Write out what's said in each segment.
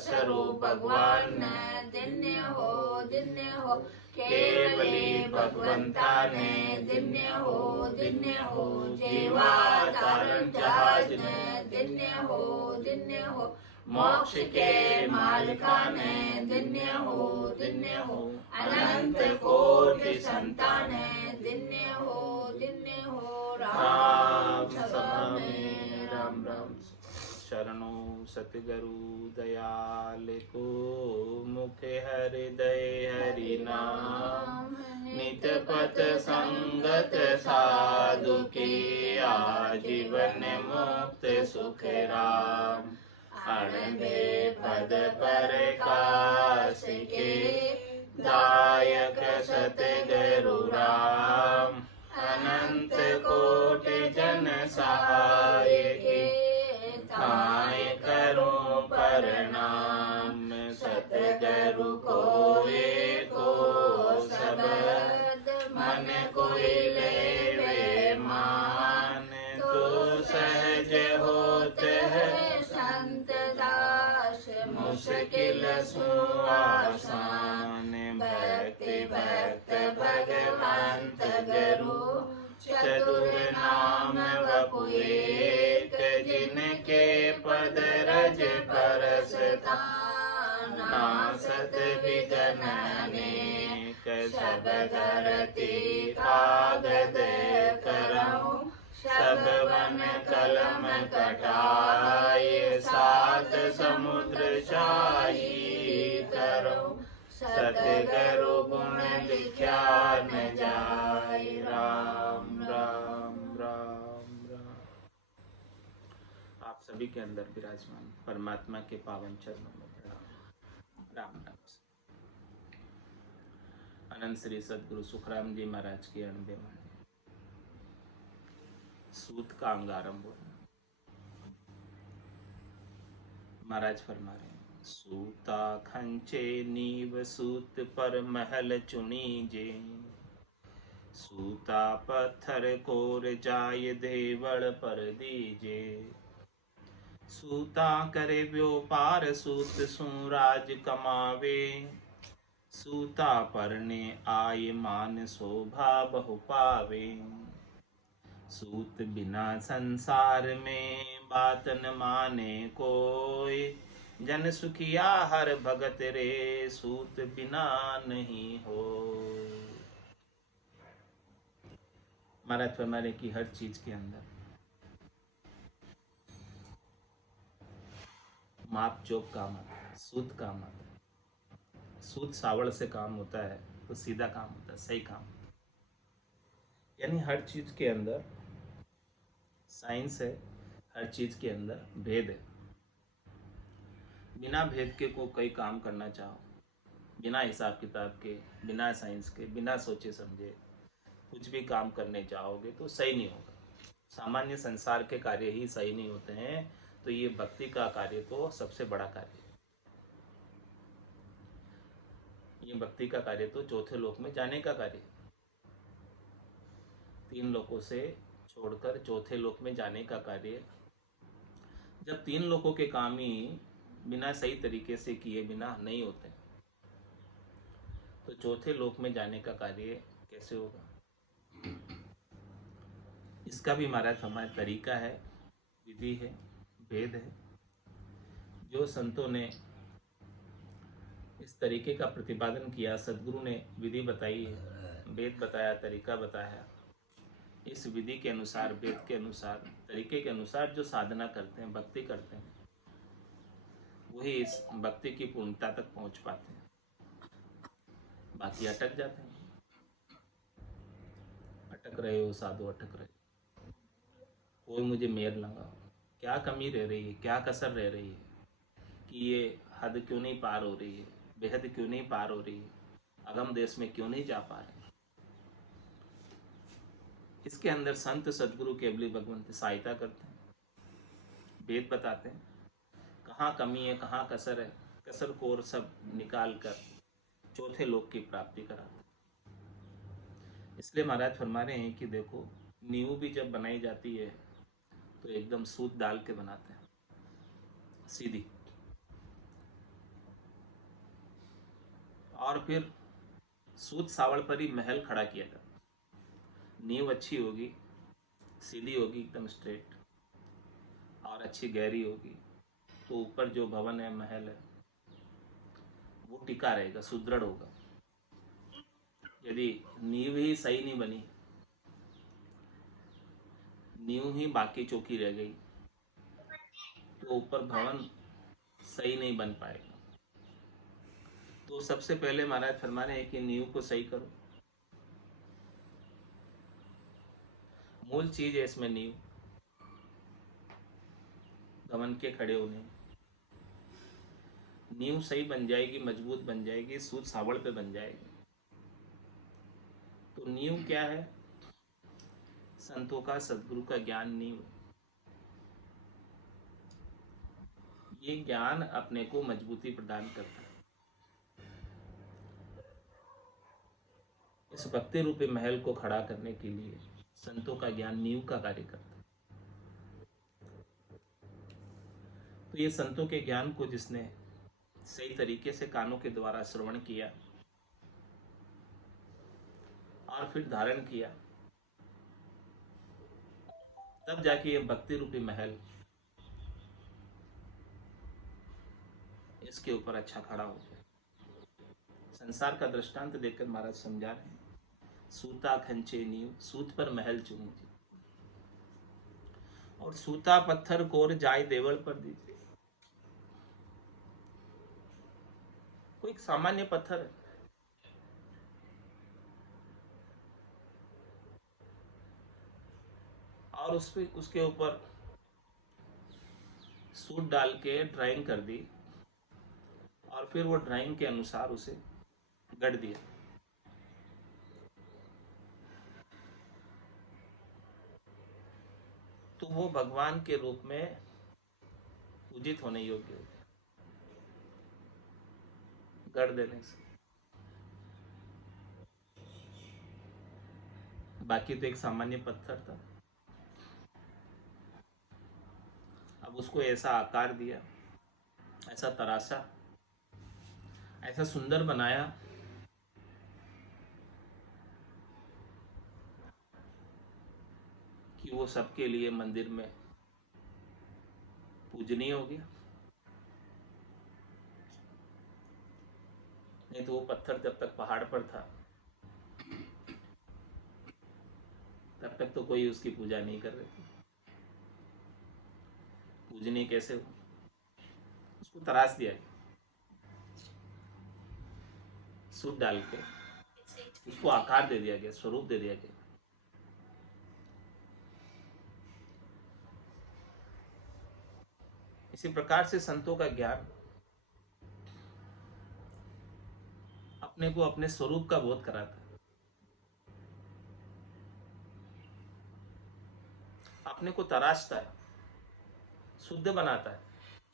स्वरूप भगवान दिन्य हो केवली भगवंताने दिन्य हो जेवा तारण जहाज दिन्य हो मोक्ष के मालिकाने दिन्य हो अनंत कोटि संताने दिन्य हो राम स्वामी राम राम। शरणो सतगुरु दयाल को मुख हृदय हरि नाम नित पथ संगत साधु के आजीवन मुक्त सुख राम अणबे पद प्रकाश के दायक सतगुरु राम अनंत कोटि जन सहाय के थाय करूं प्रणाम सतगुरु को एको शब्द मन कोई लेवे मान तो सहज होत है संत दास मुश्किल सु आसान भक्ति भक्त भगवंत गुरु चतुर नाम वपु एक जिनके पद रज परसता नासत विघ्न अनेक सब धरती कागद करऊं सब वन कलम कटाए सात समुद्र शाही करूं सतगुरु गुण लिख्या न जाय राम राम राम राम। आप सभी के अंदर विराजमान परमात्मा के पावन चरणों में प्रणाम। राम राम। अनंत श्री सदगुरु सुखराम जी महाराज की 98 वाणी सूत का अंग आरंभ हो। महाराज फरमा रहे हैं सूता खंचे नीव सूत पर महल चुनी जे सूता पत्थर कोर जाय देवल पर दीजे सूता करे व्यापार सूत सुराज कमावे सूता परने आय मान शोभा बहु पावे सूत बिना संसार में बात न माने कोई जन सुखिया हर भगत रे सूत बिना नहीं हो। महाराज फरमाने की हर चीज के अंदर माप जोक काम आता है, सूत काम आता है। सूत सावड़ से काम होता है तो सीधा काम होता है, सही काम होता है। यानी हर चीज के अंदर साइंस है, हर चीज के अंदर भेद है। बिना भेद के को कई काम करना चाहो, बिना हिसाब किताब के, बिना साइंस के, बिना सोचे समझे कुछ भी काम करने चाहोगे तो सही नहीं होगा। सामान्य संसार के कार्य ही सही नहीं होते हैं तो ये भक्ति का कार्य तो सबसे बड़ा कार्य है। ये भक्ति का कार्य तो चौथे लोक में जाने का कार्य है। 3 लोकों से छोड़कर चौथे लोक में जाने का कार्य। जब 3 लोकों के काम ही बिना सही तरीके से किए बिना नहीं होते तो चौथे लोक में जाने का कार्य कैसे होगा। इसका भी महाराज हमारा तरीका है, विधि है, भेद है। जो संतों ने इस तरीके का प्रतिपादन किया, सदगुरु ने विधि बताई है, वेद बताया, तरीका बताया, इस विधि के अनुसार, वेद के अनुसार, तरीके के अनुसार जो साधना करते हैं, भक्ति करते हैं, वही इस भक्ति की पूर्णता तक पहुंच पाते हैं। बाकी अटक जाते हैं। अटक रहे हो साधु, अटक रहे हो। कोई मुझे मेर लगाओ, क्या कमी रह रही है, क्या कसर रह रही है कि ये हद क्यों नहीं पार हो रही है, बेहद क्यों नहीं पार हो रही है, अगम देश में क्यों नहीं जा पा रहे। इसके अंदर संत सदगुरु केवली भगवंत सहायता करते हैं, वेद बताते हैं कहाँ कमी है, कहाँ कसर है, कसर कोर सब निकाल कर चौथे लोक की प्राप्ति कराते हैं। इसलिए महाराज फरमा रहे हैं कि देखो, नींव भी जब बनाई जाती है तो एकदम सूत डाल के बनाते हैं, सीधी। और फिर सूत सावड़ पर ही महल खड़ा किया जाता। नींव अच्छी होगी, सीधी होगी, एकदम स्ट्रेट, और अच्छी गहरी होगी, तो ऊपर जो भवन है, महल है, वो टिका रहेगा, सुदृढ़ होगा। यदि नींव ही सही नहीं बनी, नींव ही बाकी चौकी रह गई, तो ऊपर भवन सही नहीं बन पाएगा। तो सबसे पहले महाराज फरमा रहे हैं कि नींव को सही करो। मूल चीज है इसमें नींव, भवन के खड़े होने में। नींव सही बन जाएगी, मजबूत बन जाएगी, सूद सावड़ पे बन जाएगी। तो नींव क्या है? संतों का, सदगुरु का ज्ञान नींव है। ये ज्ञान अपने को मजबूती प्रदान करता है। इस भक्ति रूपी महल को खड़ा करने के लिए संतों का ज्ञान नींव का कार्य करता है। तो ये संतों के ज्ञान को जिसने सही तरीके से कानों के द्वारा श्रवण किया और फिर धारण किया, तब जाके ये भक्ति रूपी महल इसके ऊपर अच्छा खड़ा हो जाए। संसार का दृष्टांत देकर महाराज समझा रहे हैं, सूता खंचे नींव, सूत पर महल चुनी, और सूता पत्थर कोर जाय देवल पर दीजिए। कोई सामान्य पत्थर है, और उसके ऊपर सूत डाल के ड्राइंग कर दी, और फिर वो ड्राइंग के अनुसार उसे गढ़ दिया। तो वो भगवान के रूप में पूजित होने योग्य हो गया, गढ़ देने से। बाकी तो एक सामान्य पत्थर था, अब उसको ऐसा आकार दिया, ऐसा तराशा, ऐसा सुंदर बनाया कि वो सबके लिए मंदिर में पूजनीय हो गया। नहीं तो वो पत्थर जब तक पहाड़ पर था तब तक तो कोई उसकी पूजा नहीं कर रहे थे। पूजनीय कैसे हो? उसको तराश दिया गया, सूत डाल के उसको आकार दे दिया गया, स्वरूप दे दिया गया। इसी प्रकार से संतों का ज्ञान अपने को अपने स्वरूप का बोध कराता है, अपने को तराशता है, शुद्ध बनाता है,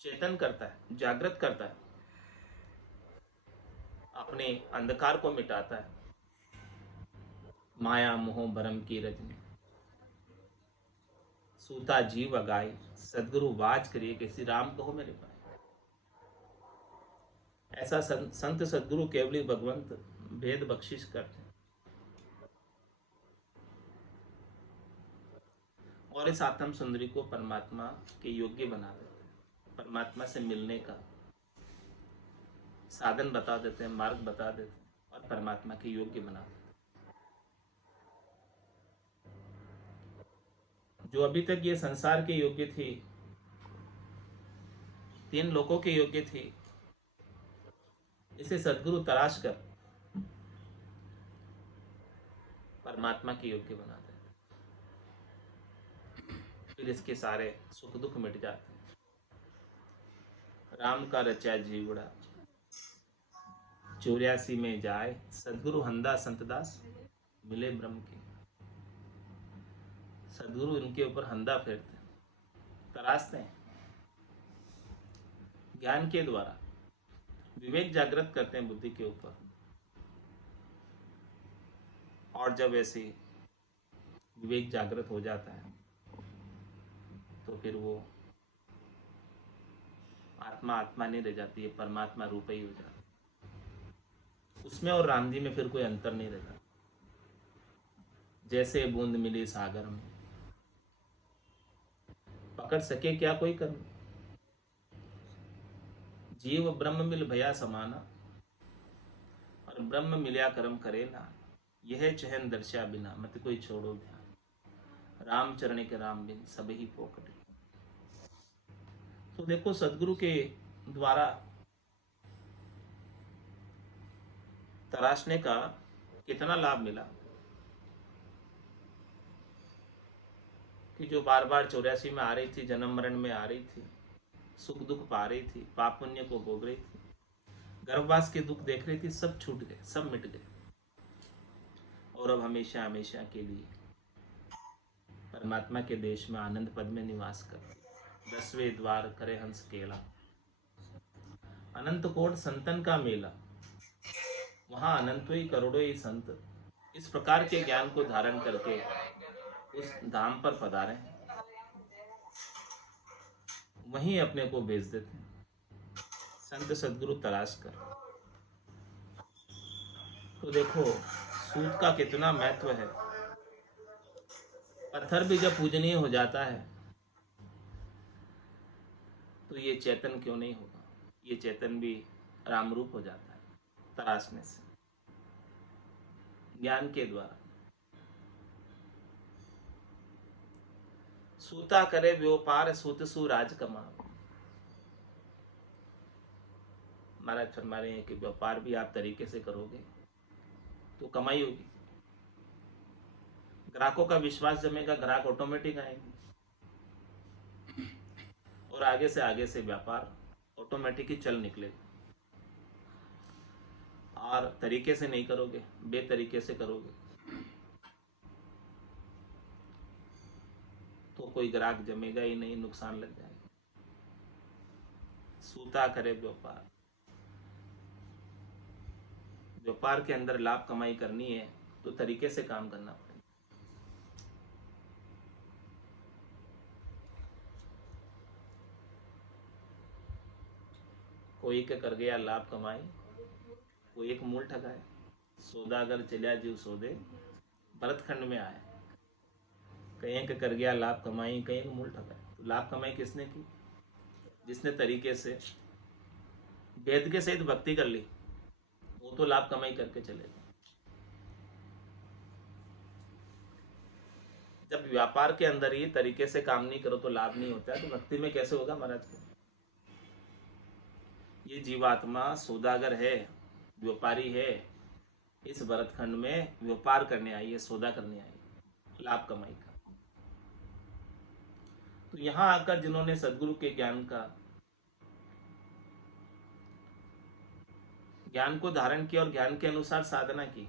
चेतन करता है, जागृत करता है, अपने अंधकार को मिटाता है। माया मोह भरम की रजनी, सूता जीव अगाई, सदगुरु वाज करिए कि श्री राम कहो मेरे पास। ऐसा संत सदगुरु केवली भगवंत भेद बख्शिश करते हैं, और इस आत्म सुंदरी को परमात्मा के योग्य बना देते हैं। परमात्मा से मिलने का साधन बता देते हैं, मार्ग बता देते हैं, और परमात्मा के योग्य बना देते हैं। जो अभी तक ये संसार के योग्य थी, तीन लोकों के योग्य थी, इसे सदगुरु तराश कर परमात्मा के योग्य बना देते, फिर इसके सारे सुख दुख मिट जाते हैं। राम का रचा जीवड़ा 84 में जाए, सदगुरु हंदा संतदास मिले ब्रह्म के। सदगुरु इनके ऊपर हंदा फेरते, तराशते हैं, ज्ञान के द्वारा विवेक जागृत करते हैं बुद्धि के ऊपर। और जब ऐसे विवेक जागृत हो जाता है तो फिर वो आत्मा आत्मा नहीं रह जाती है, परमात्मा रूप ही हो जाती है। उसमें और राम जी में फिर कोई अंतर नहीं रहता। जैसे बूंद मिली सागर में, पकड़ सके क्या कोई कर्म, जीव ब्रह्म मिल भया समाना, और ब्रह्म मिल्या कर्म करे ना, यह चहन दर्शा बिना मत कोई छोड़ो ध्यान, राम चरण के राम बिन सब ही पोकट। तो देखो सदगुरु के द्वारा तराशने का कितना लाभ मिला, कि जो बार बार 84 में आ रही थी, जन्म मरण में आ रही थी, सुख दुख पा रही थी, पाप पुण्य को भोग रही थी, गर्भवास के दुख देख रही थी, सब छूट गए, सब मिट गए, और अब हमेशा हमेशा के लिए परमात्मा के देश में आनंद पद में निवास करती। 10वें द्वार करे हंस केला, अनंत कोट संतन का मेला, वहां अनंतों ही करोड़ों ही संत इस प्रकार के ज्ञान को धारण करके उस धाम पर पधारे हैं, वहीं अपने को भेज देते हैं संत सदगुरु तलाश कर। तो देखो सूत का कितना महत्व है। पत्थर भी जब पूजनीय हो जाता है तो ये चेतन क्यों नहीं होगा, ये चेतन भी राम रूप हो जाता है तराशने से, ज्ञान के द्वारा। सूता करे व्यापार सूत सु राज कमा, महाराज फरमा रहे हैं कि व्यापार भी आप तरीके से करोगे तो कमाई होगी, ग्राहकों का विश्वास जमेगा, ग्राहक ऑटोमेटिक आएंगे, और आगे से व्यापार ऑटोमेटिक ही चल निकलेगा। और तरीके से नहीं करोगे, बेतरीके से करोगे तो कोई ग्राहक जमेगा ही नहीं, नुकसान लग जाएगा। सूता करे व्यापार, व्यापार के अंदर लाभ कमाई करनी है तो तरीके से काम करना पड़ेगा। कोई के कर गया लाभ कमाई, कोई एक मूल ठगाए, सौदागर चलिया जीव सौदे भरतखंड में आए, कहीं के कर गया लाभ कमाई, कहीं के मूल ठगाए। तो लाभ कमाई किसने की, जिसने तरीके से वेद के सहित भक्ति कर ली, वो तो लाभ कमाई करके चलेगा। जब व्यापार के अंदर ही तरीके से काम नहीं करो तो लाभ नहीं होता है, तो भक्ति में कैसे होगा महाराज के। ये जीवात्मा सौदागर है, व्यापारी है, इस भरतखंड में व्यापार करने आई है, सौदा करने आई है, लाभ कमाई का। तो यहां आकर जिन्होंने सदगुरु के ज्ञान को धारण किया और ज्ञान के अनुसार साधना की,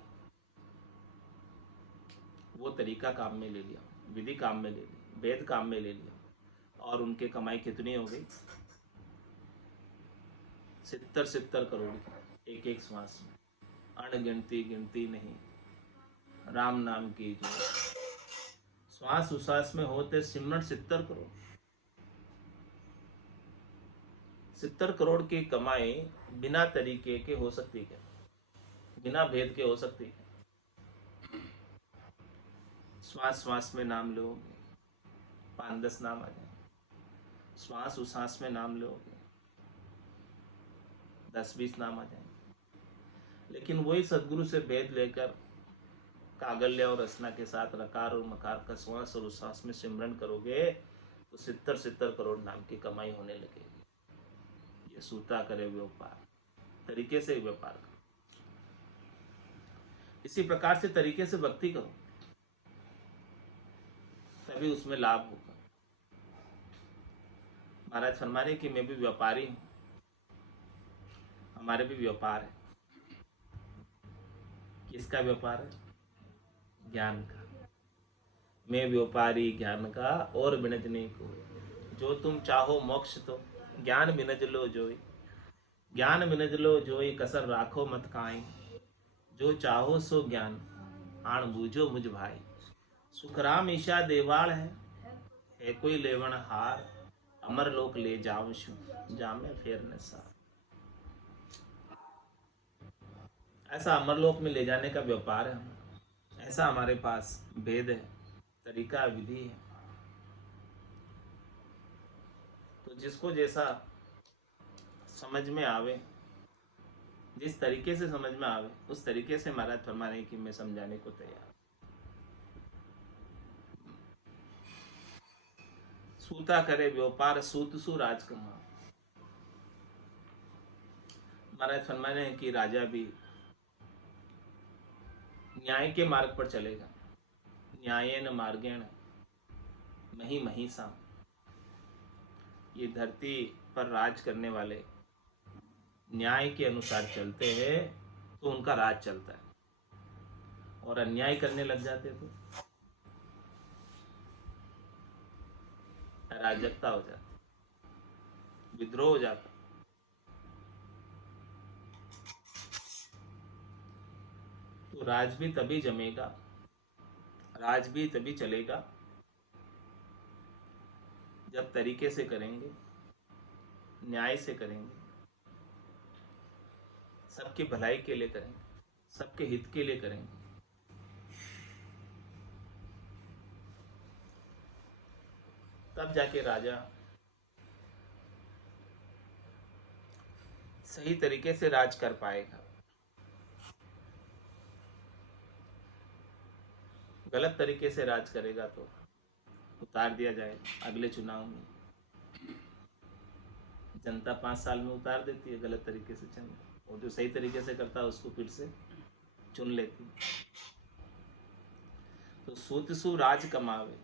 वो तरीका काम में ले लिया, विधि काम में ले ली, वेद काम में ले लिया, और उनके कमाई कितनी हो गई, 70 करोड़ की एक एक श्वास में, अणगिनती गिनती नहीं, राम नाम की जो श्वास उश्वास में होते सिमरन 70 करोड़। 70 करोड़ की कमाई बिना तरीके के हो सकती है, बिना भेद के हो सकती है। श्वास श्वास में नाम लोगे 5-10 नाम आ जाएंगे, श्वास उश्वास में नाम लोगे 10-20 नाम आ जाएंगे। लेकिन वही सदगुरु से भेद लेकर कागल्य और रचना के साथ रकार और मकार का श्वास और उश्वास में सिमरन करोगे तो 70 करोड़ नाम की कमाई होने लगेगी। ये सूता करे व्यापार, तरीके से व्यापार करो, इसी प्रकार से तरीके से भक्ति करो, तभी उसमें लाभ होगा। महाराज फरमा रहे कि मैं भी व्यापारी हूं, हमारे भी व्यापार है। किसका व्यापार है? ज्ञान का। मैं व्यापारी ज्ञान का और बिनज नहीं को, जो तुम चाहो मोक्ष तो ज्ञान बिनज लो जोई, ज्ञान बिनज लो जोई कसर राखो मत काई, जो चाहो सो ज्ञान आण बूझो मुझ भाई, सुखराम ईशा देवाल है कोई लेवन हार, अमर लोक ले जाऊं जामे फेर न सार। ऐसा अमरलोक में ले जाने का व्यापार है हमारा। ऐसा हमारे पास भेद है, तरीका, विधि है। तो जिसको जैसा समझ में आवे, जिस तरीके से समझ में आवे, उस तरीके से महाराज फरमा रहे कि मैं समझाने को तैयार। सूता करे व्यापार, सूत सु राज कमा। महाराज फरमा रहे हैं कि राजा भी न्याय के मार्ग पर चलेगा। न्यायेन मार्गेण मही महिषा। ये धरती पर राज करने वाले न्याय के अनुसार चलते हैं तो उनका राज चलता है, और अन्याय करने लग जाते तो अराजकता हो जाती, विद्रोह हो जाता। तो राज भी तभी जमेगा, राज भी तभी चलेगा जब तरीके से करेंगे, न्याय से करेंगे, सबके भलाई के लिए करेंगे, सबके हित के लिए करेंगे। तब जाके राजा सही तरीके से राज कर पाएगा। गलत तरीके से राज करेगा तो उतार दिया जाएगा। अगले चुनाव में जनता 5 साल में उतार देती है गलत तरीके से चल, और जो सही तरीके से करता है उसको फिर से चुन लेती। तो सूत सु राज कमावे।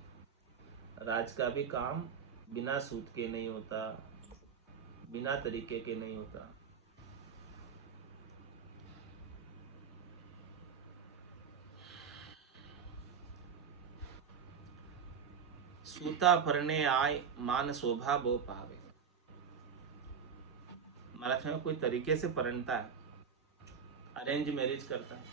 राज का भी काम बिना सूत के नहीं होता, बिना तरीके के नहीं होता। सूता भरने आए, मान शोभा बो पावे। महाराज में कोई तरीके से परनता है, अरेंज मैरिज करता है,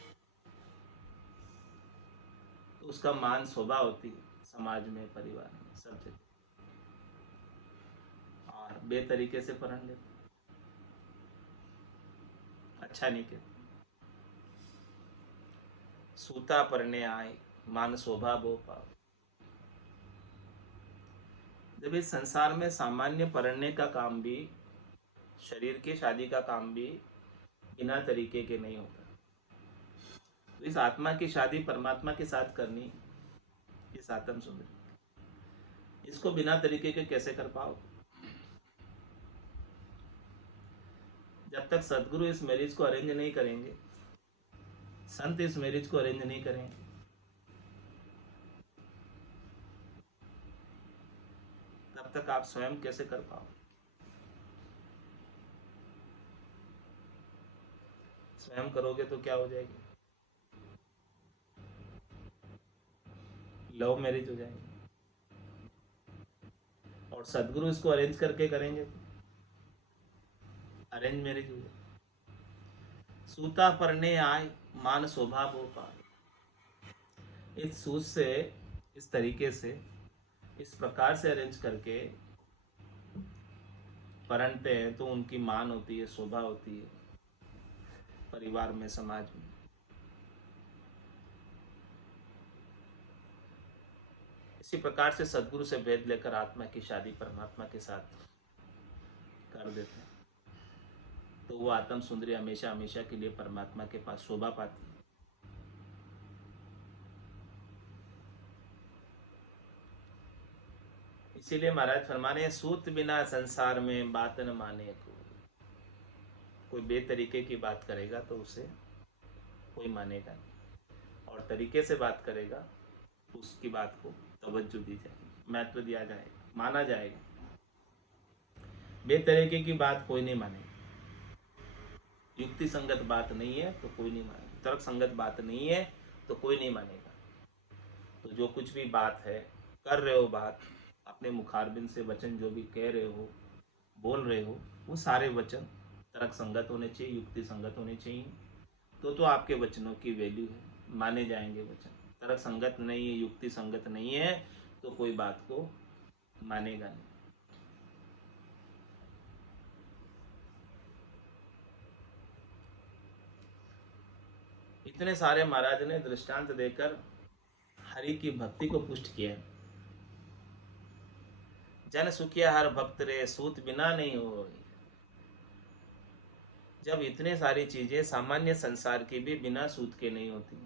तो उसका मान शोभा होती है समाज में, परिवार में, सब जगह। और बेतरीके से पढ़ लेते, अच्छा नहीं कहते। सूता परने आए, मान शोभा बो पाओ। जब इस संसार में सामान्य पढ़ने का काम भी, शरीर की शादी का काम भी बिना तरीके के नहीं होता, तो इस आत्मा की शादी परमात्मा के साथ करनी, इस आत्म सुंदरी, इसको बिना तरीके के कैसे कर पाओ? जब तक सदगुरु इस मैरिज को अरेंज नहीं करेंगे, संत इस मैरिज को अरेंज नहीं करेंगे, तब तक आप स्वयं कैसे कर पाओ? स्वयं करोगे तो क्या हो जाएगी? लव मैरिज हो जाएगी। और सदगुरु इसको अरेंज करके करेंगे तो अरेंज मैरिज हो जाएगी। सूता परने आए, मान शोभा बो पाए। इस सूत से, इस तरीके से, इस प्रकार से अरेंज करके परणते हैं तो उनकी मान होती है, शोभा होती है परिवार में, समाज में। इसी प्रकार से सदगुरु से भेद लेकर आत्मा की शादी परमात्मा के साथ कर देते हैं तो वो आत्म सुंदरी हमेशा हमेशा के लिए परमात्मा के पास शोभा पाती है। इसीलिए महाराज फरमाने, सूत बिना संसार में बात न माने कोई बेतरीके की बात करेगा तो उसे कोई मानेगा नहीं, और तरीके से बात करेगा तो उसकी बात को तवज्जो दी जाएगी, महत्व दिया जाएगा, माना जाएगा। बेतरीके की बात कोई नहीं मानेगा, युक्ति संगत बात नहीं है तो कोई नहीं मानेगा, तर्क संगत बात नहीं है तो कोई नहीं मानेगा। तो जो कुछ भी बात है, कर रहे हो बात, अपने मुखारबिंद से वचन जो भी कह रहे हो, बोल रहे हो, वो सारे वचन तर्क संगत होने चाहिए, युक्ति संगत होने चाहिए, तो आपके वचनों की वैल्यू है, माने जाएंगे वचन। तर्क संगत नहीं है, युक्ति संगत नहीं है तो कोई बात को मानेगा नहीं। इतने सारे महाराज ने दृष्टांत देकर हरि की भक्ति को पुष्ट किया। जन सुखिया हर भक्त रे सूत बिना नहीं हो। जब इतने सारी चीजें सामान्य संसार की भी बिना सूत के नहीं होती,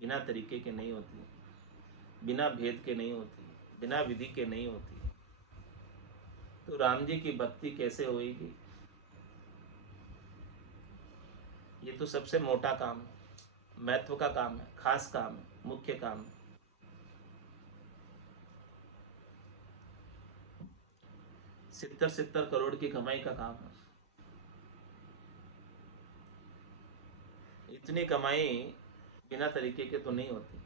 बिना तरीके के नहीं होती, बिना भेद के नहीं होती, बिना विधि के नहीं होती, तो राम जी की भक्ति कैसे होगी? ये तो सबसे मोटा काम है, महत्व का काम है, खास काम है, मुख्य काम है। 70 करोड़ की कमाई का काम है। इतनी कमाई बिना तरीके के तो नहीं होती।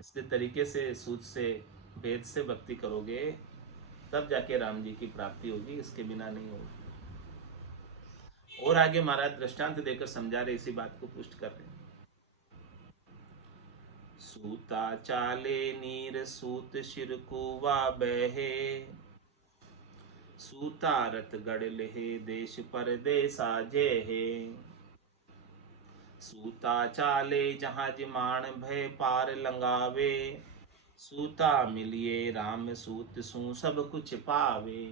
इसलिए तरीके से, सूझ से, भेद से भक्ति करोगे तब जाके राम जी की प्राप्ति होगी, इसके बिना नहीं होगी। और आगे महाराज दृष्टांत देकर समझा रहे, इसी बात को पुष्ट कर रहे हैं। सूता चाले नीर सूत शिर कुवा बहे, सूता रत गढ़ लेहे देश परदेसा जहे। सूता चाले जहाज मान भय पार लंगावे, सूता मिलिए राम सूत सू सब कुछ पावे।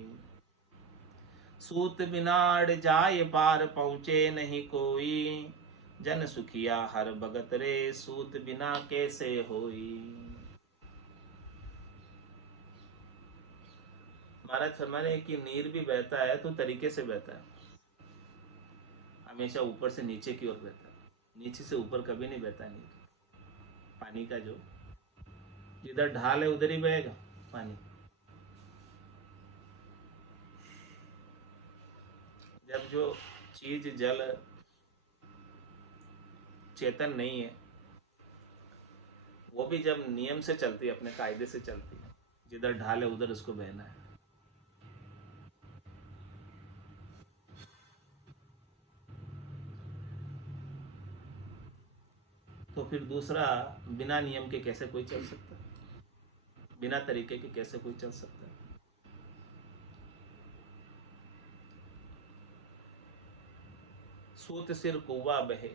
सूत बिनाड़ जाय पार पहुँचे नहीं कोई, जन सुखिया हर भगत रे सूत बिना कैसे होई। महाराज फरमा रहे कि नीर भी बहता है तो तरीके से बहता है, हमेशा ऊपर से नीचे की ओर बहता है, नीचे से ऊपर कभी नहीं बहता नीर। पानी का जो जिधर ढाल है उधर ही बहेगा पानी। जब जो चीज जल चेतन नहीं है, वो भी जब नियम से चलती है, अपने कायदे से चलती है, जिधर ढाल है उधर उसको बहना है। तो फिर दूसरा, बिना नियम के कैसे कोई चल सकता है? बिना तरीके के कैसे कोई चल सकता है? सूत सिर कुआ बहे,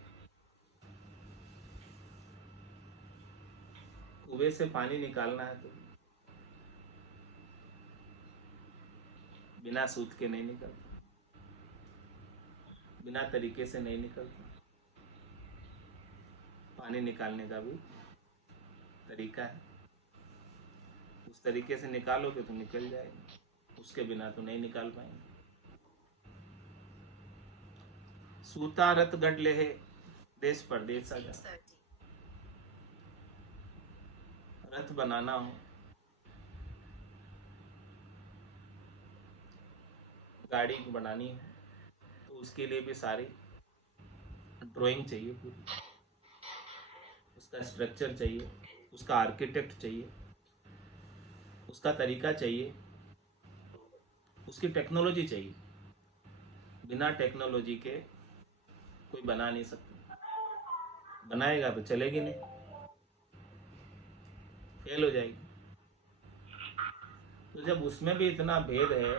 कुएं से पानी निकालना है तो बिना सूत के नहीं निकलता, बिना तरीके से नहीं निकलता। पानी निकालने का भी तरीका है, उस तरीके से निकालोगे तो निकल जाएगा, उसके बिना तो नहीं निकाल पाएंगे। सूता रत गढ़ लेहे देश परदेस आ जा। रथ बनाना हो, गाड़ी बनानी है, तो उसके लिए भी सारी ड्राइंग चाहिए, पूरी उसका स्ट्रक्चर चाहिए, उसका आर्किटेक्ट चाहिए, उसका तरीका चाहिए, उसकी टेक्नोलॉजी चाहिए। बिना टेक्नोलॉजी के कोई बना नहीं सकता, बनाएगा तो चलेगी नहीं, फेल हो जाएगी। तो जब उसमें भी इतना भेद है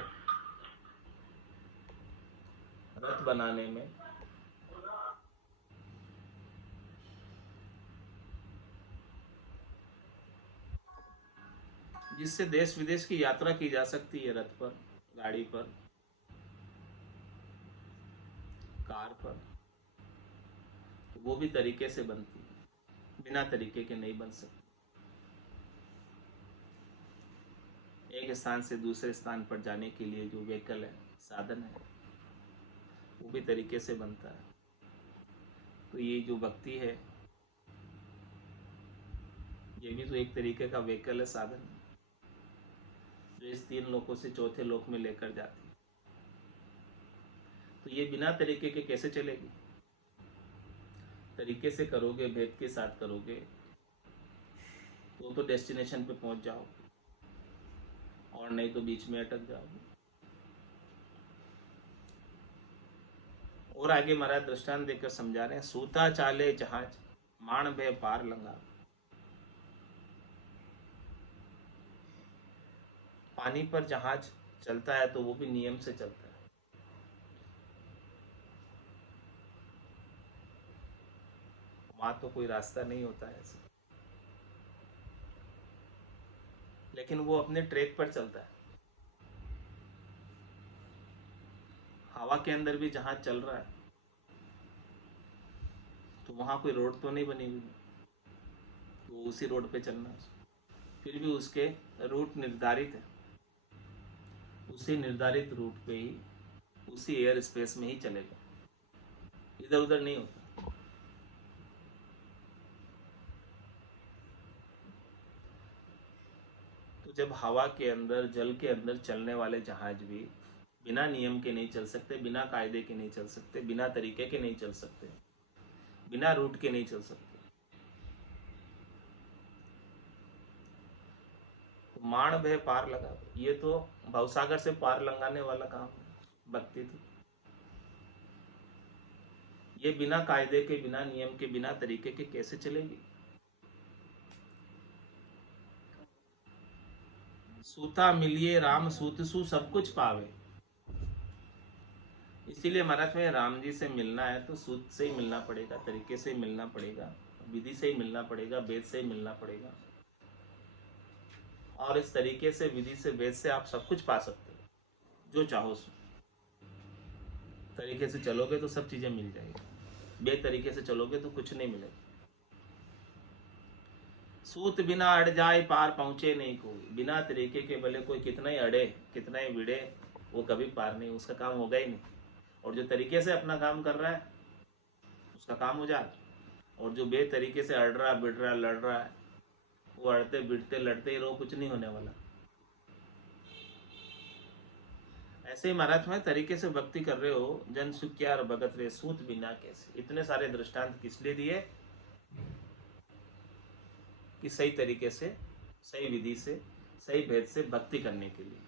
रथ बनाने में, जिससे देश विदेश की यात्रा की जा सकती है, रथ पर, गाड़ी पर, कार पर, तो वो भी तरीके से बनती है, बिना तरीके के नहीं बन सकती। एक स्थान से दूसरे स्थान पर जाने के लिए जो व्हीकल है, साधन है, वो भी तरीके से बनता है। तो ये जो भक्ति है, ये भी तो एक तरीके का व्हीकल है, साधन, जो इस 3 लोकों से चौथे लोक में लेकर जाती है। तो ये बिना तरीके के कैसे चलेगी? तरीके से करोगे, भेद के साथ करोगे, तो डेस्टिनेशन पे पहुंच जाओगे, और नहीं तो बीच में अटक जाओगे। और आगे महाराज दृष्टांत देकर समझा रहे हैं, सूता चाले जहाज माण भय पार लंगा। पानी पर जहाज चलता है तो वो भी नियम से चलता है। वहाँ तो कोई रास्ता नहीं होता है ऐसे, लेकिन वो अपने ट्रैक पर चलता है। हवा के अंदर भी जहाज चल रहा है तो वहाँ कोई रोड तो नहीं बनी हुई, वो उसी रोड पे चलना है। फिर भी उसके रूट निर्धारित है, उसी निर्धारित रूट पे ही, उसी एयर स्पेस में ही चलेगा, इधर उधर नहीं होता। तो जब हवा के अंदर, जल के अंदर चलने वाले जहाज भी बिना नियम के नहीं चल सकते, बिना कायदे के नहीं चल सकते, बिना तरीके के नहीं चल सकते, बिना रूट के नहीं चल सकते। तो माण भय पार लगा, ये तो भवसागर से पार लंघाने वाला काम है भक्ति। तो ये बिना कायदे के, बिना नियम के, बिना तरीके के कैसे चलेगी? सूता मिलिए राम सूत सु सब कुछ पावे। इसीलिए महाराज में राम जी से मिलना है तो सूत से ही मिलना पड़ेगा, तरीके से ही मिलना पड़ेगा, विधि से ही मिलना पड़ेगा, वेद से ही मिलना पड़ेगा। और इस तरीके से, विधि से, वेद से आप सब कुछ पा सकते हो, जो चाहो सो। तरीके से चलोगे तो सब चीजें मिल जाएगी, बेतरीके से चलोगे तो कुछ नहीं मिलेगा। सूत बिना अड़ जाए पार पहुंचे नहीं कोई, बिना तरीके के भले कोई कितना ही अड़े, कितना ही विड़े, वो कभी पार नहीं, उसका काम होगा ही नहीं। और जो तरीके से अपना काम कर रहा है उसका काम हो जाए, और जो बेतरीके से अड़ रहा, बिड़ रहा, लड़ रहा है, वो अड़ते बिड़ते लड़ते ही रहो, कुछ नहीं होने वाला। ऐसे ही महाराज में तरीके से भक्ति कर रहे हो, जन सुख्यार भगत रे सूत बिना कैसे। इतने सारे दृष्टांत किस लिए दिए? कि सही तरीके से, सही विधि से, सही भेद से भक्ति करने के लिए।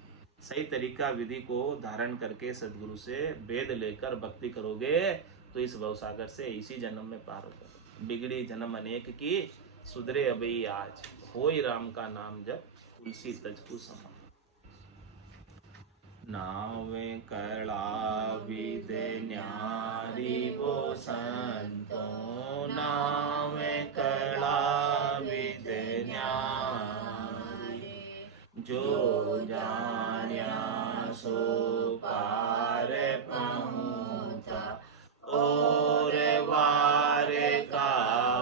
सही तरीका, विधि को धारण करके सदगुरु से वेद लेकर भक्ति करोगे तो इस भवसागर से इसी जन्म में पार होगा। बिगड़ी जन्म अनेक की, सुधरे अबई आज, होई राम का नाम जब, तुलसी तजकु समा। नावे कला विदे न्यारी वो संतो, नावे कला विदे न्यारी, जो जान्या सो पार पहुँचा, और वारे का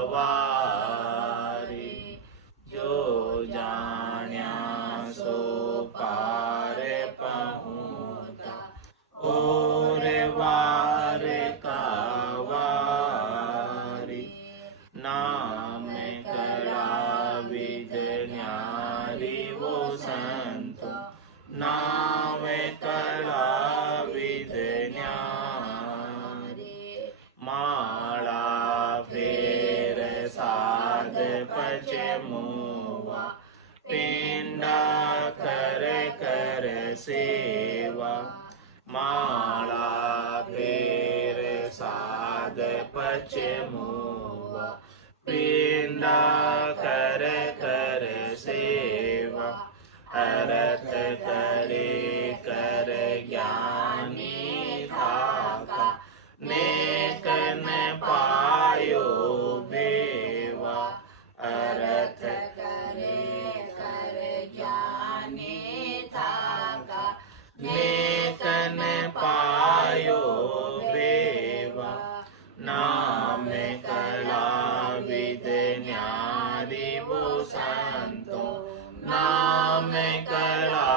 वारी, जो जान्या सो पार पहुँचा, और वारे का वारी। नाम कला विद न्यारी वो संतो, नाम कला विद न्यारी, माला फेर साध पचे मुआ, पिंडा कर कर सेवा, माला फेर साध पचे मुआ, पिंडा कर कर सेवा, अर्थ करे कर ज्ञानी थाका, नेकन पायो बेवा, अर्थ करे कर ज्ञानी थाका, नेकन पायो बेवा। नाम कला विद न्यारी वो संतो, नाम कला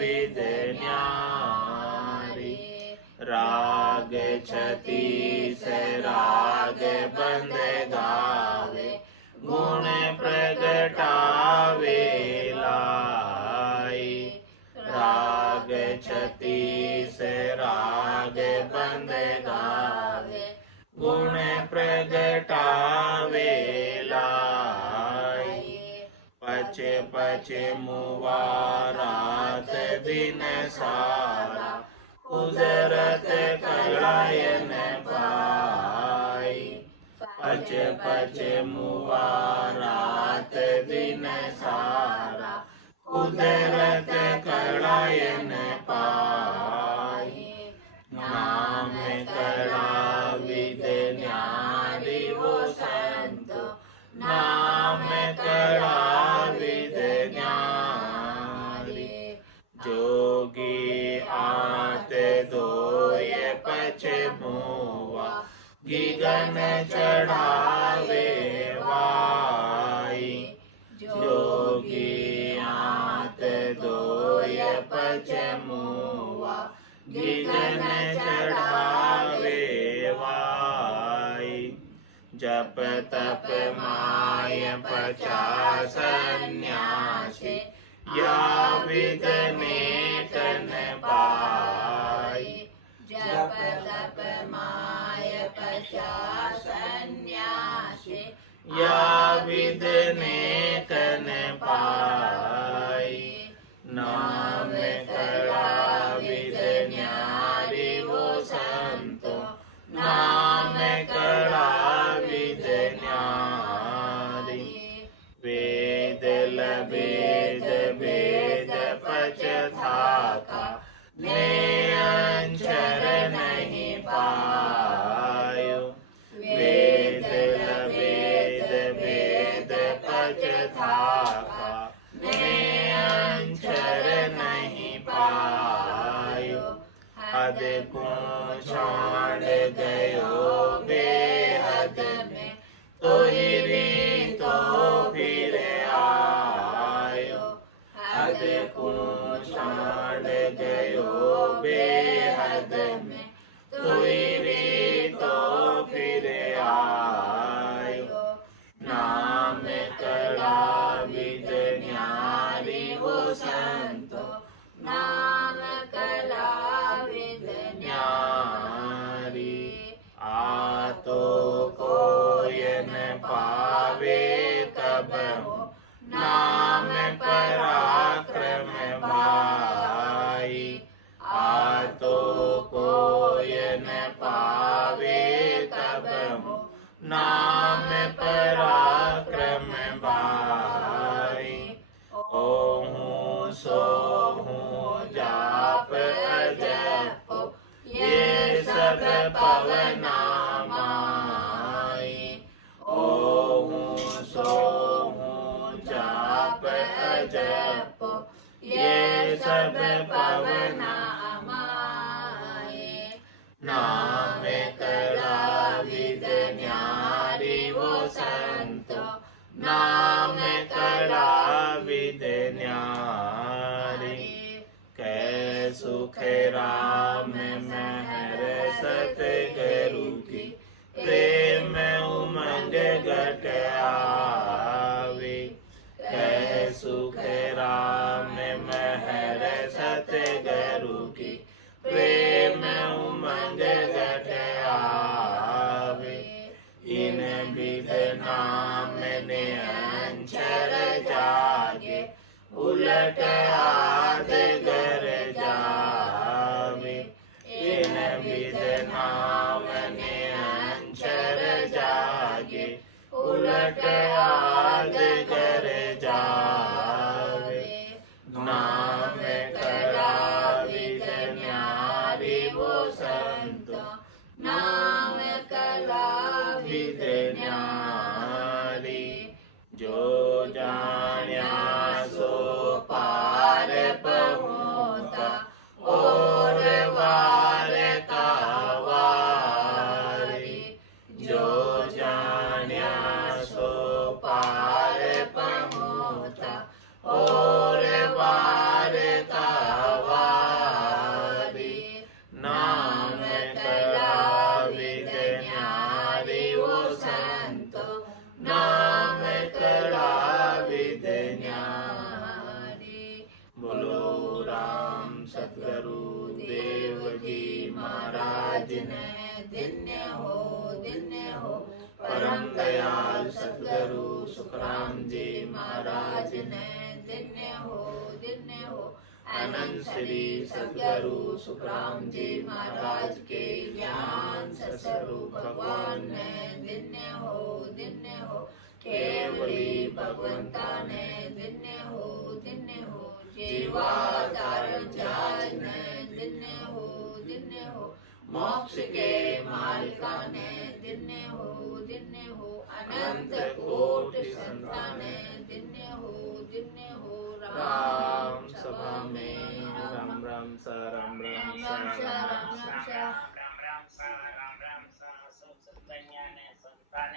विद न्यारी, राग छतीस राग बंद गावे, गुण प्रगटावे लाई, राग छतीस राग बंद गावे, गुण प्रगटावे लाई, पचे पचे मुआ रात दिन सारा, कुदरत कलायन पाई, पचे पचे मुआ रात दिन सारा, कुदरत कलायन पाई। नाम कला विद न्यारी वो संत, पछे मुआ गीगन चढ़ावे वाई जोगी आत दोय पछे मुआ गीगन चढ़ावे वाई जप तप माय 50 सन्यासी या विद नेतन पाई जप तप माय 50 सन्यासी या विद नेतन पाई नाम करा विद न्यारी वो संतो नाम करा विद न्यारी वेद लभेद भेद पचथाका ने अंचर नहीं पायो वेद लभेद भेद पचथाका ने अंचर नहीं पायो हद को छोड़ गयो बेहद में तो हिरी तो फिर आयो हद को छोड़ गयो बेहद में तो हिरी तो फिर आयो नाम करा विद न्यारी वो संतो नाम कला विद न्यारी आतो कोय न पावे कब हो नाम पराक्रम भाई आतो कोय न पावे कब हो नाम पराक्रम भाई ओहूँ सोहूँ जाप अजप ये सब पवना माई ओहूँ सोहूँ जाप अजप ये सब पवना माई नाम करा विद न्यारी वो संतो नाम करा विद न्यारी कै सुख राम महर सतगुरु की प्रेम उमंग घट आवे कै सुख राम महर सतगुरु की प्रेम उमंग घट आवे इन विध नाम ने अंचर जागे उलट आद घर जावे इन विध नाम ने अंचर जागे उलट आद घर जावे नाम करा विद न्यारी वो संतो नाम कला विद न्यारी जो जान्या सो पार पहुँचा और वार का वारी जो जान्या सो पार पहुँचा और वार का वारी नाम करा विद न्यारी वो संतो नाम करा विद न्यारी बोलो राम सतगुरु देव जी महाराज ने धन्य हो परम दयाल सतगुरु सुखराम जी महाराज ने धन्य हो अनंत श्री सतगुरु सुखराम जी महाराज के ज्ञान स्वरूप भगवान ने धन्य हो केवली भगवंता ने धन्य हो जीवाधारण जाज ने धन्य हो मोक्ष के मालिका ने धन्य हो अनंत कोटि संताने धन्य हो राम सभा में राम राम सा राम राम सा राम राम सा राम राम सा सुख सत्य ज्ञान संतान